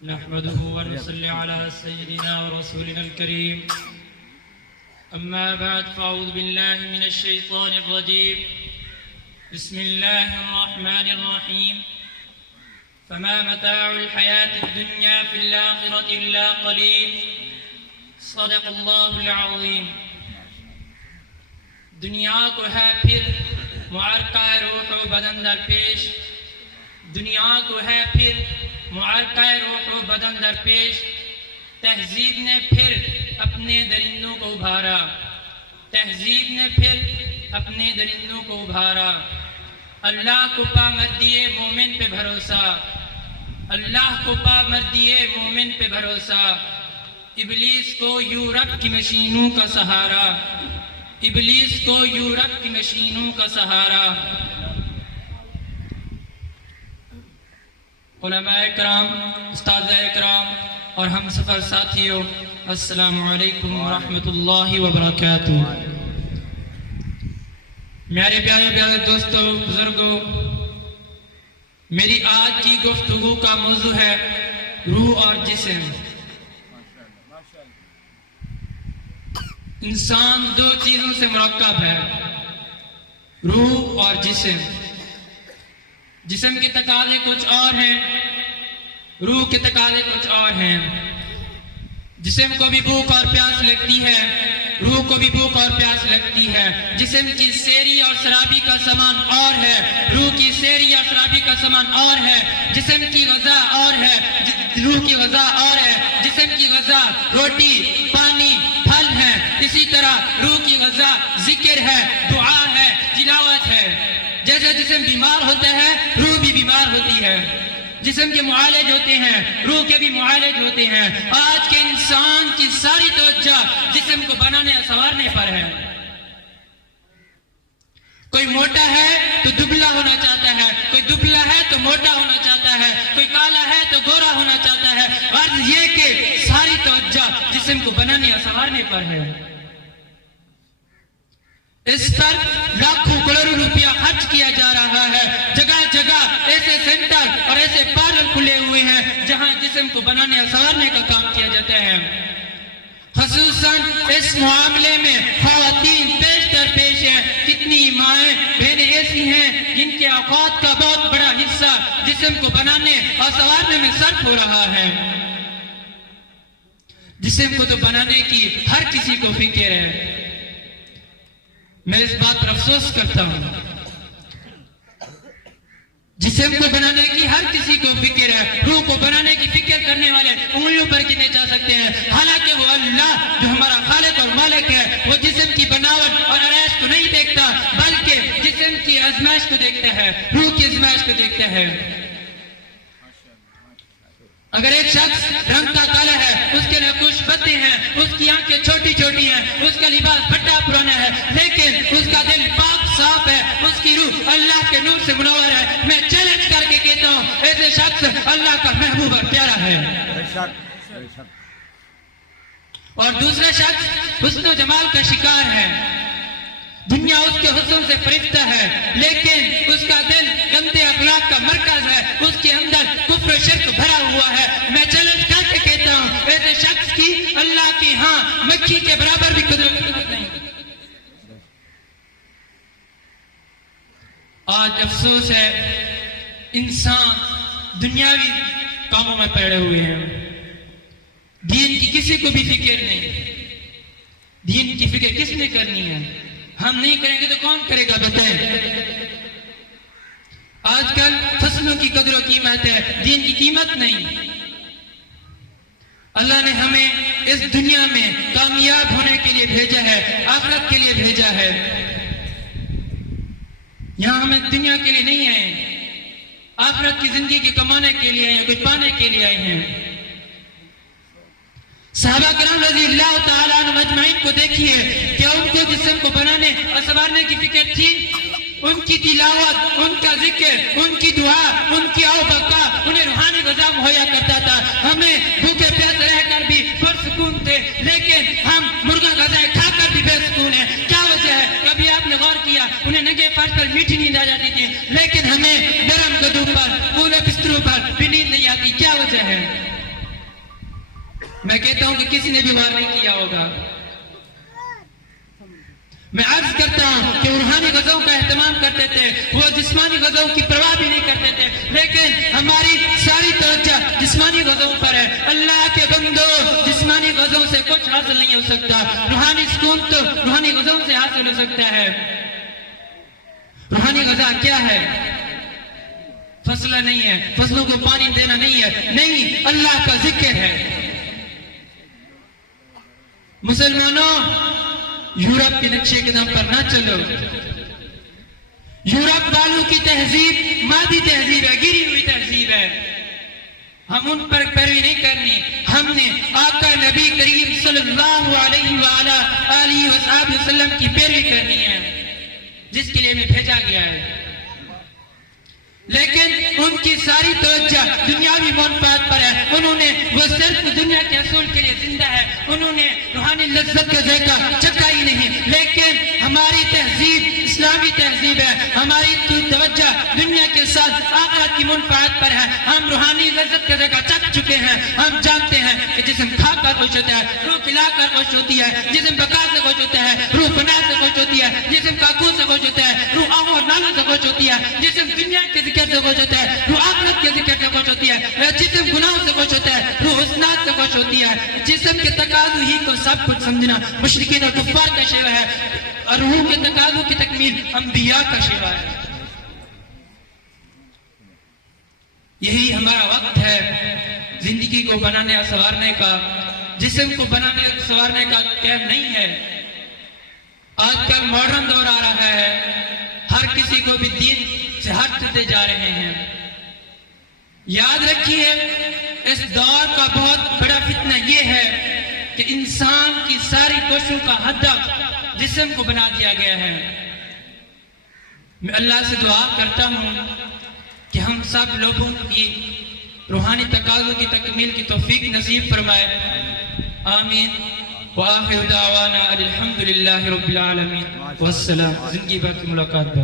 نحمده ونصلي على سيدنا ورسولنا الكريم أما بعد فأعوذ بالله من الشيطان الرجيم بسم الله الرحمن الرحيم فما متاع الحياة الدنيا في الآخرة إلا قليل صدق الله العظيم. دنیا کو ہے پھر معرکہ روح و بدن در پیش، دنیا کو ہے پھر معرکہ روح و بدن در پیش. تہذیب نے پھر اپنے درندوں کو ابھارا، تہذیب نے پھر اپنے درندوں کو ابھارا. اللہ کو پا مردیے مومن پہ بھروسہ، اللہ کو پا مردیے مومن پہ بھروسہ. ابلیس کو یورپ کی مشینوں کا سہارا، ابلیس کو یورپ کی مشینوں کا سہارا. علماء اکرام، استاد اکرام اور ہم سفر ساتھیوں، السلام علیکم ورحمۃ اللہ وبرکاتہ. میرے پیارے پیارے دوستوں، بزرگوں، میری آج کی گفتگو کا موضوع ہے روح اور جسم. انسان دو چیزوں سے مرکب ہے، روح اور جسم. جسم کے تقاضے کچھ اور ہیں، روح کے تقاضے کچھ اور ہیں. جسم کو بھی بھوک اور پیاس لگتی ہے، روح کو بھی بھوک اور پیاس لگتی ہے. جسم کی سیری اور شرابی کا سامان اور ہے، روح کی سیری اور شرابی کا سامان اور ہے. جسم کی غذا اور ہے، روح کی غذا اور ہے. جسم کی غذا روٹی، پانی، پھل ہے، اسی طرح روح کی غذا ذکر ہے، دعا ہے، تلاوت ہے. جیسے جسم بیمار ہوتا ہے، روح بھی بیمار ہوتی ہے. جسم کے معالج ہوتے ہیں، روح کے بھی معالج ہوتے ہیں. آج کے انسان کی ساری توجہ جسم کو بنانے اور سنوارنے پر ہے. کوئی موٹا ہے تو دبلا ہونا چاہتا ہے، کوئی دبلا ہے تو موٹا ہونا چاہتا ہے، کوئی کالا ہے تو گورا ہونا چاہتا ہے. غرض یہ کہ ساری توجہ جسم کو بنانے اور سنوارنے پر ہے. اس پر لاکھوں کروڑوں روپیہ خرچ کیا جا رہا ہے. جگہ جگہ ایسے سینٹر اور ایسے پارلر کھلے ہوئے ہیں جہاں جسم کو بنانے اور سنوارنے کا کام کیا جاتا ہے. خصوصاً اس معاملے میں خواتین پیش در پیش ہیں. کتنی مائیں بہنیں ایسی ہیں جن کے اوقات کا بہت بڑا حصہ جسم کو بنانے اور سنوارنے میں صرف ہو رہا ہے. جسم کو تو بنانے کی ہر کسی کو فکر ہے. میں اس بات پر افسوس کرتا ہوں، جسم کو بنانے کی ہر کسی کو فکر ہے. روح کو بنانے کی فکر کرنے والے انگلیوں پر گنے جا سکتے ہیں. حالانکہ وہ اللہ جو ہمارا خالق اور مالک ہے، وہ جسم کی بناوٹ اور آرائش کو نہیں دیکھتا، بلکہ جسم کی آزمائش کو دیکھتا ہے، روح کی آزمائش کو دیکھتا ہے. اگر ایک شخص رنگ کا کالا ہے، اس کے نقوش بدے ہیں، اس کی آنکھیں چھوٹی چھوٹی ہیں، اس کا لباس پھٹا پرانا ہے، لیکن اس کا دل پاک صاف ہے، اس کی روح اللہ کے نور سے منور ہے، میں چیلنج کر کے کہتا ہوں ایسے شخص اللہ کا محبوب اور پیارا ہے. اور دوسرا شخص حسن و جمال کا شکار ہے، دنیا اس کے حسن سے فریفتہ ہے، لیکن اس کا دل گندے اخلاق کا مرکز ہے، اس کے اندر کفر و شرک بھرا ہوا ہے. میں چیلنج کر کے کہتا ہوں ایسے شخص کی اللہ کی ہاں مکھی کے برابر بھی قدرت نہیں. آج افسوس ہے انسان دنیاوی کاموں میں پڑے ہوئے ہیں، دین کی کسی کو بھی فکر نہیں. دین کی فکر کس نے کرنی ہے؟ ہم نہیں کریں گے تو کون کرے گا بتائیں. آج کل فصلوں کی قدر و قیمت ہے، دین کی قیمت نہیں. اللہ نے ہمیں اس دنیا میں کامیاب ہونے کے لیے بھیجا ہے، آخرت کے لیے بھیجا ہے. یہاں ہمیں دنیا کے لیے نہیں آئے، آخرت کی زندگی کمانے کے لیے آئے ہیں، کچھ پانے کے لیے آئے ہیں. صحابہ کرام رضی اللہ تعالیٰ عنہ مجمعین کو دیکھیے کہ ان کو جسم کو بنانے اور سنوارنے کی فکر تھی. ان کی تلاوت، ان کا ذکر، ان کی دعا، ان کی آوبکا انہیں روحانی غذا مہیا کرتا تھا. ہمیں بھوکے پیاسے رہ کر بھی پرسکون تھے، لیکن ہم مرغا غذا کھا کر بھی بے سکون ہیں. کیا وجہ ہے؟ کبھی آپ نے غور کیا انہیں ننگے فرش پر میٹھی نیند آ جاتی تھی، لیکن ہمیں نرم گدوں پر، پورے بستروں پر بھی نیند نہیں آتی. کیا وجہ ہے؟ کہ کسی نے بھی وار نہیں کیا ہوگا. میں عرض کرتا ہوں کہ روحانی غزوں کا اہتمام کرتے تھے, وہ جسمانی غزوں کی پرواہ بھی نہیں کرتے تھے, لیکن ہماری ساری توجہ جسمانی غزوں پر ہے. اللہ کے بندو, جسمانی غزوں سے کچھ حاصل نہیں ہو سکتا, روحانی سکون تو روحانی غزوں سے حاصل ہو سکتا ہے. روحانی غذا کیا ہے؟ فصلہ نہیں ہے, فصلوں کو پانی دینا نہیں ہے, نہیں, اللہ کا ذکر ہے. مسلمانوں, یورپ کے نقشے قدم پر نہ چلو. یورپ والوں کی تہذیب مادی تہذیب ہے, گری ہوئی تہذیب ہے. ہم ان پر پیروی نہیں کرنی. ہم نے آقا نبی کریم صلی اللہ علیہ وآلہ وسلم کی پیروی کرنی ہے, جس کے لیے ہمیں بھیجا گیا ہے. لیکن ان کی ساری توجہ دنیاوی منفعت پر ہے. انہوں نے وہ صرف دنیا کے اصول کے لیے زندہ ہے, انہوں نے روحانی لذت کا ذائقہ چکھا ہی نہیں. لیکن ہماری تہذیب اسلامی تہذیب ہے, ہماری توجہ دنیا کے ساتھ آخرت کی منفعت پر ہے. ہم روحانی لذت کا ذائقہ چکھ چکے ہیں. ہم جانتے ہیں کہ جسم کھا کر خوش ہوتا ہے, روح کھلا کر خوش ہوتی ہے. جسم بقا سے خوش ہوتا ہے, روح فنا سے خوش ہوتی ہے. جسم کاکو سے خوش ہوتا ہے, روح آہو اور نالوں سے خوش ہوتی ہے. جسم دنیا کے ذکر سے خوش ہوتا ہے, روح آخرت کے ذکر سے خوش ہوتی ہے. جسم گناہوں سے خوش ہوتا ہے, روح حسنات سے خوش ہوتی ہے. جسم کے تقاضوں ہی کو سب کچھ سمجھنا مشرکین اور کفار کا شیوہ ہے, اور روح کے تقاضوں کی تکمیل انبیاء کا شیوہ ہے. یہی ہمارا وقت ہے زندگی کو بنانے اور سنوارنے کا. جسم کو بنانے اور سنوارنے کا ٹائم نہیں ہے. آج کل ماڈرن دور آ رہا ہے, ہر کسی کو بھی دین سے ہٹتے جا رہے ہیں. یاد رکھیے, اس دور کا بہت بڑا فتنہ یہ ہے کہ انسان کی ساری کوششوں کا ہدف جسم کو بنا دیا گیا ہے. میں اللہ سے دعا کرتا ہوں کہ ہم سب لوگوں کی روحانی تقاضوں کی تکمیل کی توفیق نصیب فرمائے. آمین. وآخر دعوانا الحمدللہ رب العالمین. والسلام. زندگی بھر کی ملاقات.